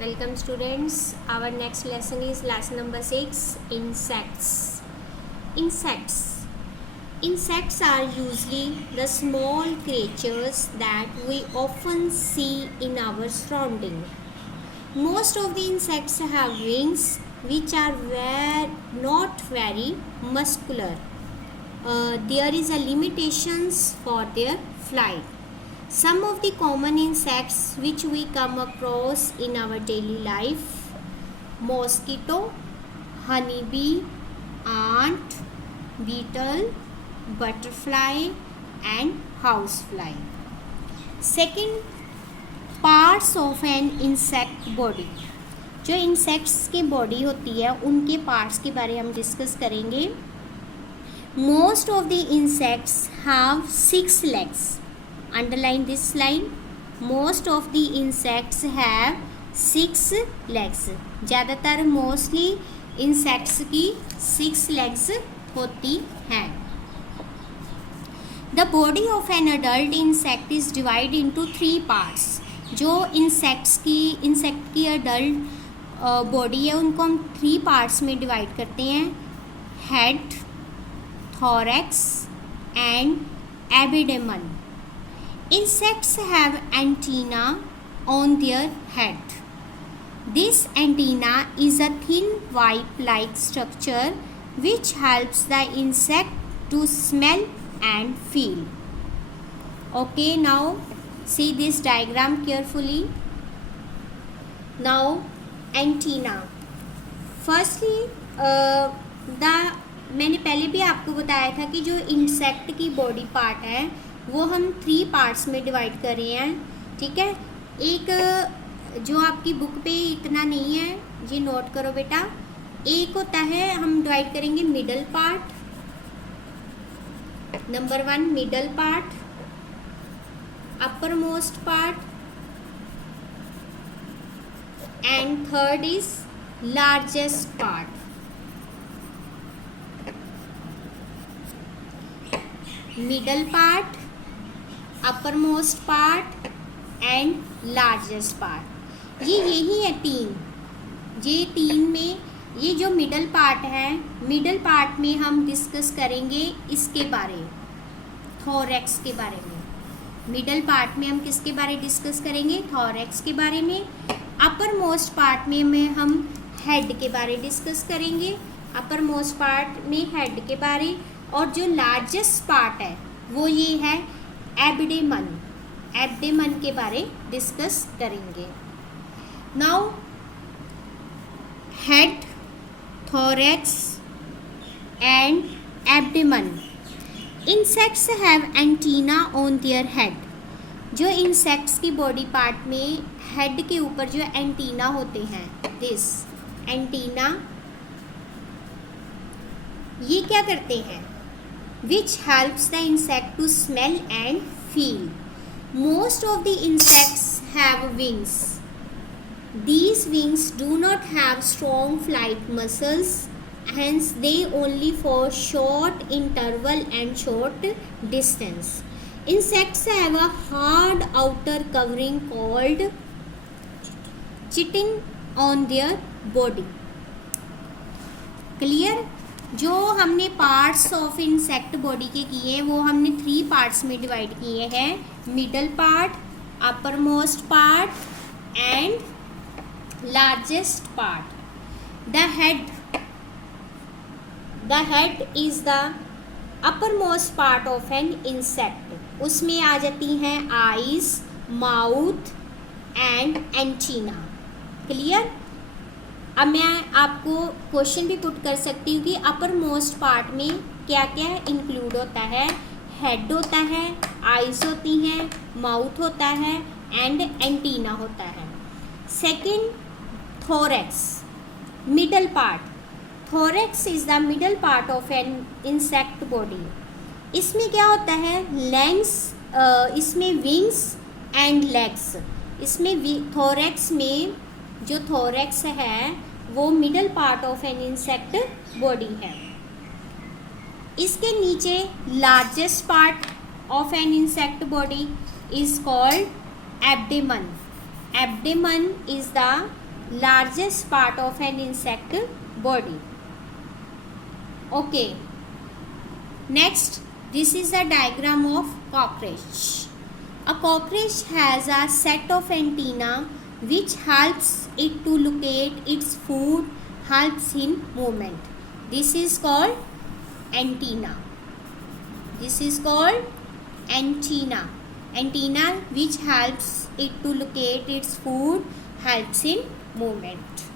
Welcome students. Our next lesson is lesson number 6, insects. Insects. Insects are usually the small creatures that we often see in our surrounding. Most of the insects have wings which are not very muscular. There is a limitations for their flight. Some of the common insects which we come across in our daily life: mosquito, honeybee, ant, beetle, butterfly and housefly. Second, parts of an insect body. जो insects की body होती है उनके parts के बारे में हम discuss करेंगे. Most of the insects have 6 legs. Underline this line. Most of the insects have 6 legs. ज़्यादातर मोस्टली इंसेक्ट्स की 6 legs होती हैं. The body of an adult insect is divided into 3 parts. जो इंसेक्ट की अडल्ट बॉडी है उनको हम 3 parts में डिवाइड करते हैं: head, thorax and abdomen. Insects have antenna on their head. This antenna is a thin whip-like structure which helps the insect to smell and feel. Okay, now see this diagram carefully. Now, antenna. Firstly, मैंने पहले भी आपको बताया था कि जो insect की body part है वो हम 3 पार्ट्स में डिवाइड कर रहे हैं. ठीक है, एक जो आपकी बुक पे इतना नहीं है, ये नोट करो बेटा. एक होता है, हम डिवाइड करेंगे middle part. Number 1 middle part, upper most part and third is largest part. Middle part, upper most part and largest part. ये यही है 3. ये 3 में ये जो मिडल पार्ट है, मिडल पार्ट में हम डिस्कस करेंगे इसके बारे, थोरैक्स के बारे में. मिडल पार्ट में हम किसके बारे डिस्कस करेंगे? थोरैक्स के बारे में. अपर मोस्ट पार्ट में हम हेड के बारे डिस्कस करेंगे, अपर मोस्ट पार्ट में हेड के बारे. और जो लार्जेस्ट पार्ट है वो ये है एब्डोमेन. एब्डोमेन के बारे डिस्कस करेंगे. Now head, thorax and abdomen. Insects have antenna on their head. जो इंसेक्ट्स की बॉडी पार्ट में हेड के ऊपर जो एंटीना होते हैं, दिस एंटीना, ये क्या करते हैं? Which helps the insect to smell and feel. Most of the insects have wings. These wings do not have strong flight muscles, hence they only for short interval and short distance. Insects have a hard outer covering called chitin on their body. Clear? जो हमने parts of insect body के किए वो हमने 3 parts में divide किए हैं: middle part, upper most part and largest part. The head is the upper most part of an insect. उसमें आ जाती हैं eyes, mouth and antenna. Clear? अब मैं आपको क्वेश्चन भी पुट कर सकती हूँ कि अपर मोस्ट पार्ट में क्या क्या इंक्लूड होता है. हेड होता है, आइज होती हैं, माउथ होता है एंड एंटीना होता है. Second, thorax, middle part. Thorax is the middle part of an insect body. इसमें क्या होता है? लेग्स, इसमें विंग्स एंड लेग्स. इसमें थोरैक्स में जो थोरैक्स है वो middle part of an insect body है. इसके नीचे largest part of an insect body is called abdomen. Abdomen is the largest part of an insect body. Okay. Next, this is a diagram of cockroach. A cockroach has a set of antennae which helps it to locate its food, helps in movement. This is called antenna. This is called antenna. Antenna which helps it to locate its food, helps in movement.